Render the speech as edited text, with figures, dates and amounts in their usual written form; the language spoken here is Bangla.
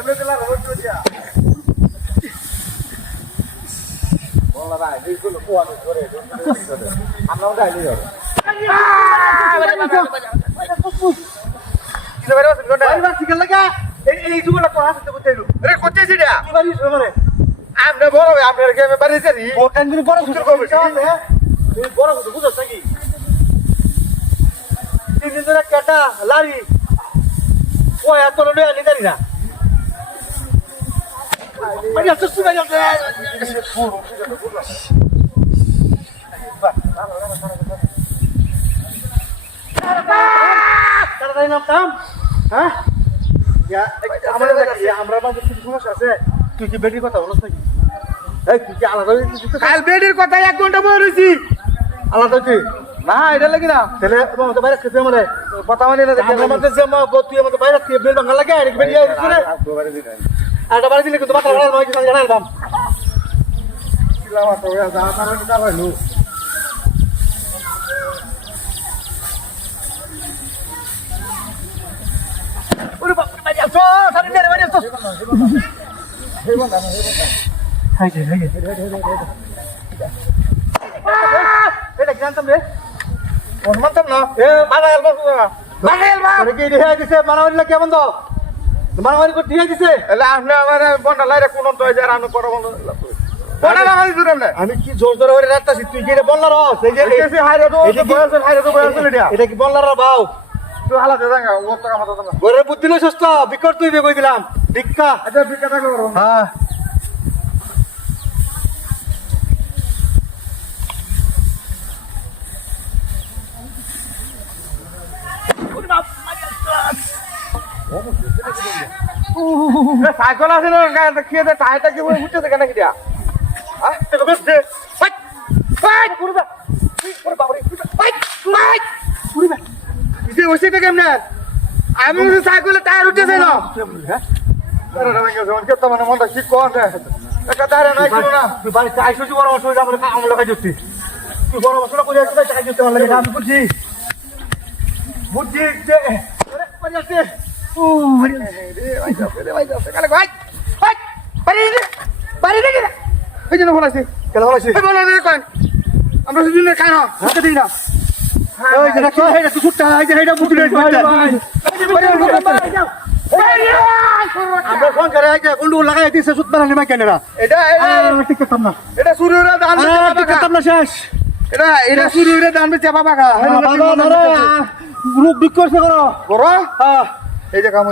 এমনি দিলা রোজ দিয়া বললা ভাই এইগুলো কোয়ানো করে আমরাও গাইলি যাবো কিলো বের হচ্ছে কোনটা ভাই ঠিক লাগা এই যুগটা কোন হাতে বুঝাইলো আরে কোথায় ছিড়া কি বাড়ি সরে আমনে বড় ভাই আপনার গেমে বাড়ি যাই ও কাঙ্গুর বড় কিছু করবে তুমি বড় কিছু বুঝছ নাকি তিন দিন ধরে কাটা লারি ও এত লড়ে আনি জানি না ভাই এত সুবিধা যাচ্ছে তাড়াতাড়ি নামতাম হ্যাঁ আমরা মাঝে কিছু সমস্যা আছে তুই কি বেটির কথা বলছ নাকি এই তুই কি আলাদা কাল বেটির কথা 1 ঘন্টা বই রইছি আলাদা তুই না এটা লাগি না তাহলে আমাদের বাইরে খেতে মানে কথা মানে না দেখে আমাদের যে তুই আমাদের বাইরে খেয়ে বেল ভাঙা লাগে আর বেটি আইছিস রে আরেকটা বাড়ি দিলে কিন্তু মাথা খারাপ হয় কিছু জানাই দাম কিলামা তো যা তারা কি কারইলো ওরে বাপ রে মারিয়া তো সারি মেরে মারিয়া তো হে বন্ধা হাই রে এটা কি জানতাম রে কোন মানতাম না এ মারাইল বা আরে কি রে দিছে মারাইল কেমন দাও মারামারি করতে দিছে এলা আপনি আমার বন্ডা লাইরে কোন তো যে রান করব বন্ডা লাগাই দিলাম না আমি কি জোর জোর করে রাখতাছি তুই কি রে বললা রস এই যে এসে হাইরে তো বয়স এটা কি বললা রে বাউ তুই হালাতে জাঙ্গা ও তো আমার তো না ঘরে বুদ্ধি লই সুস্থ বিকট তুই কই দিলাম ভিক্ষা আচ্ছা ভিক্ষা থাকলো হ্যাঁ সাইকেল আছে না খেয়ে দে টায়ারটা কি উঠতে থাকে নাকি দিয়া হ্যাঁ দেখো বেশ দে ফাইট ফাইট পুরো পুরো বাবরে ফাইট ফাইট পুরো ইসে ওইছে কে কেমনে আমি সাইকেলে টায়ার উঠতেছে না আরে না গেছে অন কেত মানে মনটা কি কোন রে একটা টায়ার নাই ছিল না তুই বাড়ি চাই সুজি বড় অসুবিধা আমরা আমলা খাই দিচ্ছি তুই বড় মশলা করে একটা চাই দিতে মানে আমি বুঝছি বুঝছি যে আরে পানি আছে ও ভাই রে ভাই কালে ভাই ভাই পারি রে এই যে ভালো আছে কেন ভালো আছে এই ভালো আছে কোন আমরা সুজন খাই না হাতে দিই না ওই যে কি হেডা তুই ছুটটা এই যে হেডা বুঝলে আমরা ফোন করে আইছে গুন্ডু লাগাই দিছে সুত বানানি মাই কেনরা এটা ঠিক করতাম না এটা সুরুরে দান ঠিক করতাম না শেষ এটা সুরুরে দান বেচা বাবা খা বাবা ধরে গ্রুপ বিক করছে করো করো হ্যাঁ এই যে কাম